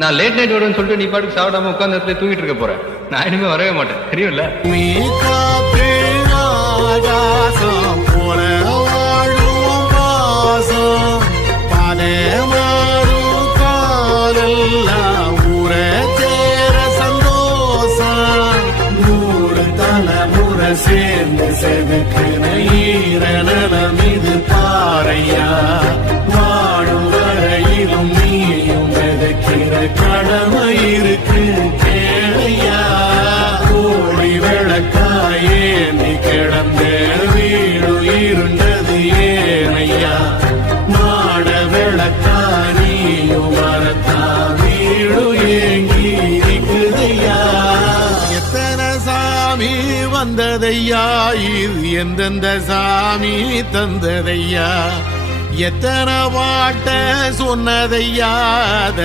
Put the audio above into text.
நான் late night வருவேன்னு சொல்லிட்டு நீ பாட்டுக்கு சாப்பிடாம உட்கார்ந்து இடத்துல தூங்கிட்டு இருக்க போறேன். நான் இனிமே வரவே மாட்டேன், தெரியும்ல? நீ காத்து ஆகாசம் போல வாழும் பாசம் பாதே மாறும் காலெல்லாம் ஊர சேர சந்தோஷம் 100 தலைமுறை சேர்ந்து செதுக்குன ஈரநலம் இது பாறையா வாழும் வரையிலும் நீயும் விதைக்கிற கடமை இருக்கு கேளையா கோடி விளக்காயே நீ கிடந்த வீடு இருண்டது ஏனையா மாட விளக்காரியும் மரத்தா வீடு ஏங்கி இருக்குதையா எத்தனை சாமி வந்ததையா இது எந்தெந்த சாமி தந்ததையா எத்தனை பாட்ட சொன்னதையா அத